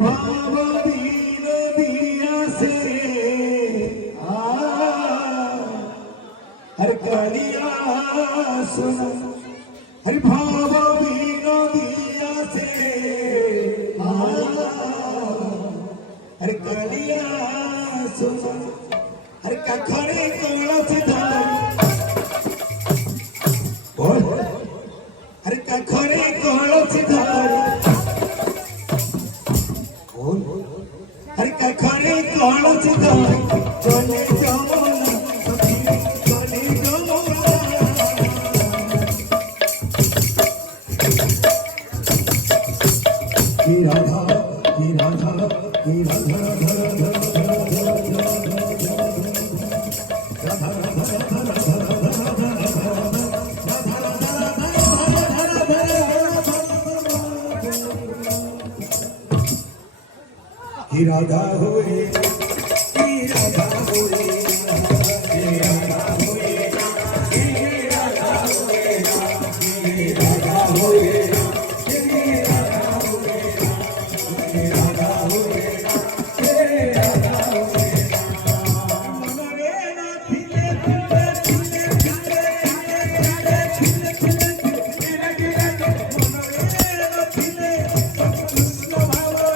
ভাবদিন দিয়াছে আর কালিয়া শোনা আর ভাবদিন দিয়াছে আর কালিয়া শোনা আর কাখরে কলস ধর আর কাখরে কলস ধর আর কাখরে কলস ধর চলে যমুনা চলে যমুনা কি রাধা কি রাধা কি রাধা কি রাধা হোয়ে কি রাধা হোয়ে কি রাধা হোয়ে কি রাধা হোয়ে কি রাধা হোয়ে কি রাধা হোয়ে কি রাধা হোয়ে কি রাধা হোয়ে মনরে না থিলে থিলে থিলে থিলে থিলে থিলে মনরে না থিলে কৃষ্ণ ভাবনা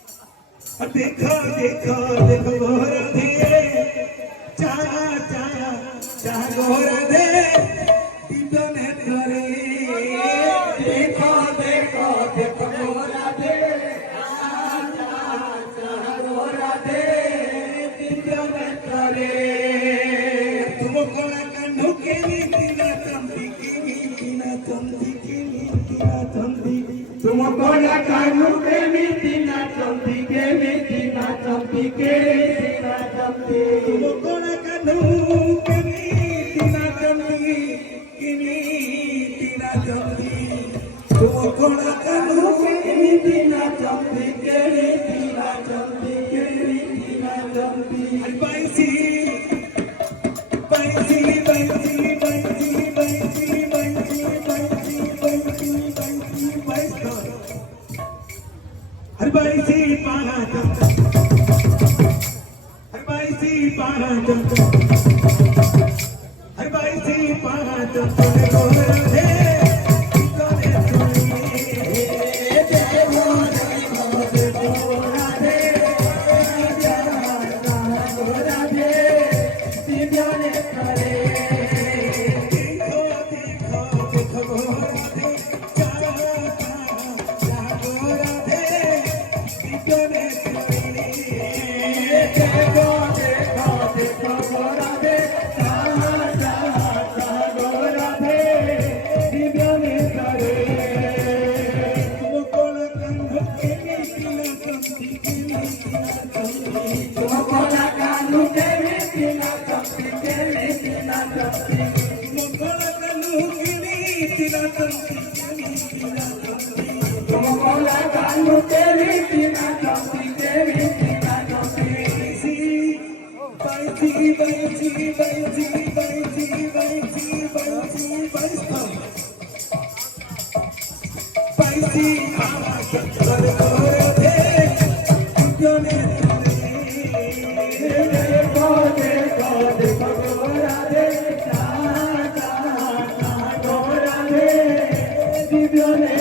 देखो देखो देखो गोरधे चाया चाया चाह गोरधे दीदने करे देखो देखो देखो गोरधे चाह गोरधे दीदने करे तुम कोला कान्हू के नीतिना तंबी की नीतिना तंबी की नीतिना तंबी तुम कोला कान्हू के नीतिना तंबी के नीतिना तंबी के नीतिना तंबी तुम कोला कान्हू के नीतिना तंबी की नीतिना तंबी तुम कोला कान्हू के नीतिना तंबी के नीतिना तंबी के नीतिना तंबी बाईसी बाईसी बाईसी बाईसी बाईसी बाईसी बाईसी बाईसी बाईसी बाईसी हर बाईसी पारात हर बाईसी पारात हर बाईसी पारात तोरे गोरधे तोरे तोरे देवो गोरधे गोरधे गोरधे दीवाने करे देखो देखो देखो गोरधे चारा चारा गोरधे दीवाने करे देखो देखो देखो गोरधे चारा चारा गोरधे दीवाने करे तुम कोला कान्हू के नीतिना तंबी के नीतिना तंबी तुम कोला कान्हू के नीतिना तंबी के नीतिना तंबी तुम कोला कान्हू के नीतिना तंबी के नीतिना तंबी तुम कोला कान्हू के नीतिना तंबी के नीतिना तंबी बाईसी बाईसी बाईसी बाईसी बाईसी बाईसी बाईसी आवाज कर गोरधे दीवाने देखो देखो देखो गोरधे चाह चाह चाह गोरधे दीवाने